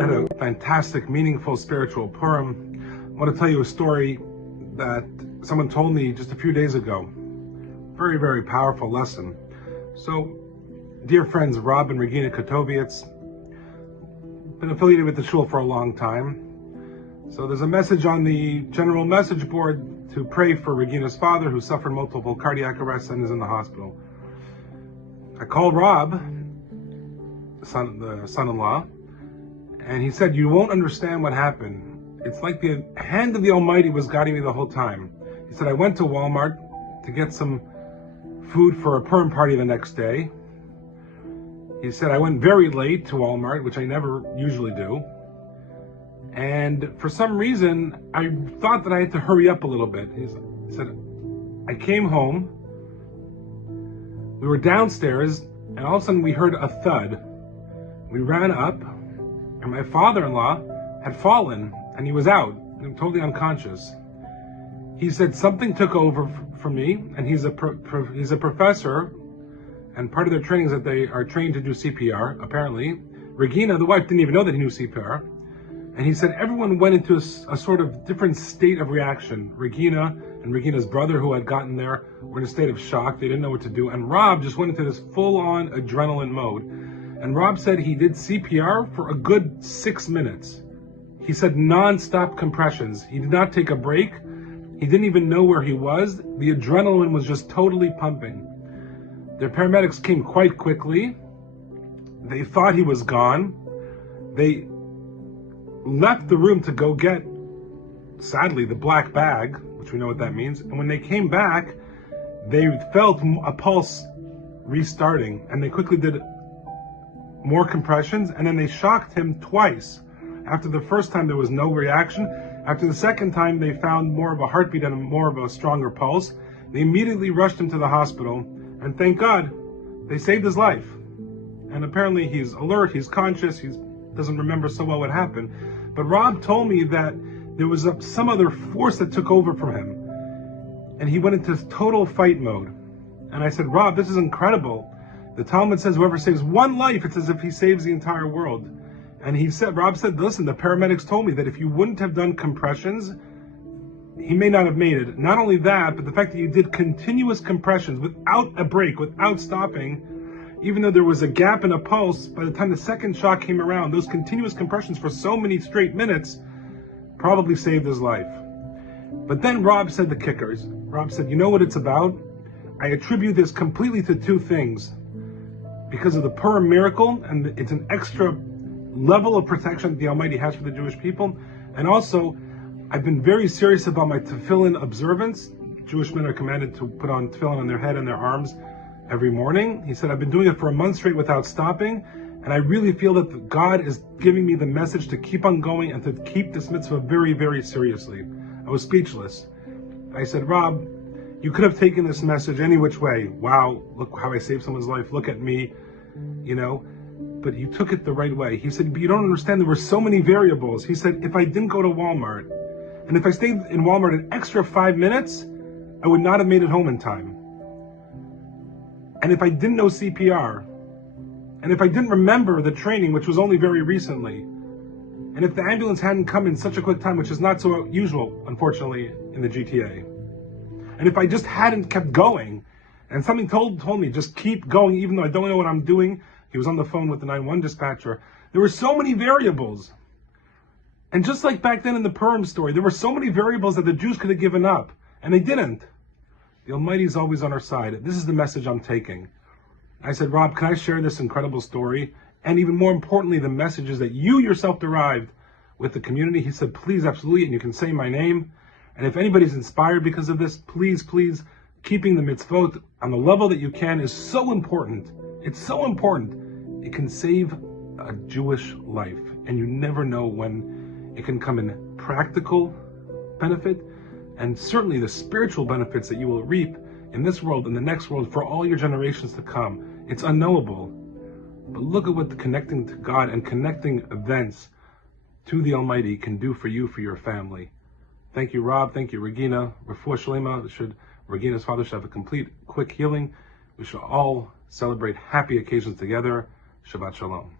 everyone had a fantastic, meaningful, spiritual Purim. I want to tell you a story that someone told me just a few days ago. Very, very powerful lesson. So, dear friends, Rob and Regina Kotovitz, been affiliated with the shul for a long time. So there's a message on the general message board to pray for Regina's father, who suffered multiple cardiac arrests and is in the hospital. I called Rob, the son-in-law, and he said, "You won't understand what happened. It's like the hand of the Almighty was guiding me the whole time." He said, "I went to Walmart to get some food for a Purim party the next day." He said, "I went very late to Walmart, which I never usually do. And for some reason, I thought that I had to hurry up a little bit." He said, "I came home, we were downstairs, and all of a sudden we heard a thud. We ran up, and my father-in-law had fallen, and he was out, totally unconscious." He said, "Something took over for me," and he's a professor, and part of their training is that they are trained to do CPR, apparently. Regina, the wife, didn't even know that he knew CPR. And he said everyone went into a sort of different state of reaction. Regina and Regina's brother, who had gotten there, were in a state of shock. They didn't know what to do. And Rob just went into this full-on adrenaline mode. And Rob said he did CPR for a good 6 minutes. He said non-stop compressions. He did not take a break. He didn't even know where he was. The adrenaline was just totally pumping. Their paramedics came quite quickly. They thought he was gone. They left the room to go get, sadly, the black bag, which we know what that means. And when they came back, they felt a pulse restarting, and they quickly did more compressions, and then they shocked him twice. After the first time, there was no reaction. After the second time, they found more of a heartbeat and more of a stronger pulse. They immediately rushed him to the hospital, and thank God, they saved his life. And apparently he's alert, he's conscious, he doesn't remember so well what happened. But Rob told me that there was some other force that took over from him, and he went into total fight mode. And I said, "Rob, this is incredible. The Talmud says whoever saves one life, it's as if he saves the entire world." And Rob said, "Listen, the paramedics told me that if you wouldn't have done compressions, he may not have made it. Not only that, but the fact that you did continuous compressions without a break, without stopping, even though there was a gap in a pulse, by the time the second shock came around, those continuous compressions for so many straight minutes probably saved his life." But then Rob said the kickers. Rob said, "You know what it's about? I attribute this completely to two things. Because of the Purim miracle, and it's an extra level of protection that the Almighty has for the Jewish people. And also, I've been very serious about my tefillin observance. Jewish men are commanded to put on tefillin on their head and their arms every morning." He said, "I've been doing it for a month straight without stopping, and I really feel that God is giving me the message to keep on going and to keep this mitzvah very, very seriously." I was speechless. I said, "Rob, you could have taken this message any which way. Wow, look how I saved someone's life. Look at me, but you took it the right way." He said, "But you don't understand, there were so many variables." He said, "If I didn't go to Walmart, and if I stayed in Walmart an extra 5 minutes, I would not have made it home in time. And if I didn't know CPR, and if I didn't remember the training, which was only very recently, and if the ambulance hadn't come in such a quick time, which is not so usual, unfortunately, in the GTA, and if I just hadn't kept going, and something told me, just keep going, even though I don't know what I'm doing." He was on the phone with the 911 dispatcher. There were so many variables. And just like back then in the Purim story, there were so many variables that the Jews could have given up, and they didn't. The Almighty is always on our side. This is the message I'm taking. I said, "Rob, can I share this incredible story? And even more importantly, the messages that you yourself derived with the community?" He said, "Please, absolutely, and you can say my name. And if anybody's inspired because of this, please, keeping the mitzvot on the level that you can is so important. It's so important. It can save a Jewish life, and you never know when it can come in practical benefit, and certainly the spiritual benefits that you will reap in this world and the next world for all your generations to come. It's unknowable. But look at what the connecting to God and connecting events to the Almighty can do for you, for your family." Thank you, Rob. Thank you, Regina. Refuah Shlema. Regina's father should have a complete, quick healing. We should all celebrate happy occasions together. Shabbat Shalom.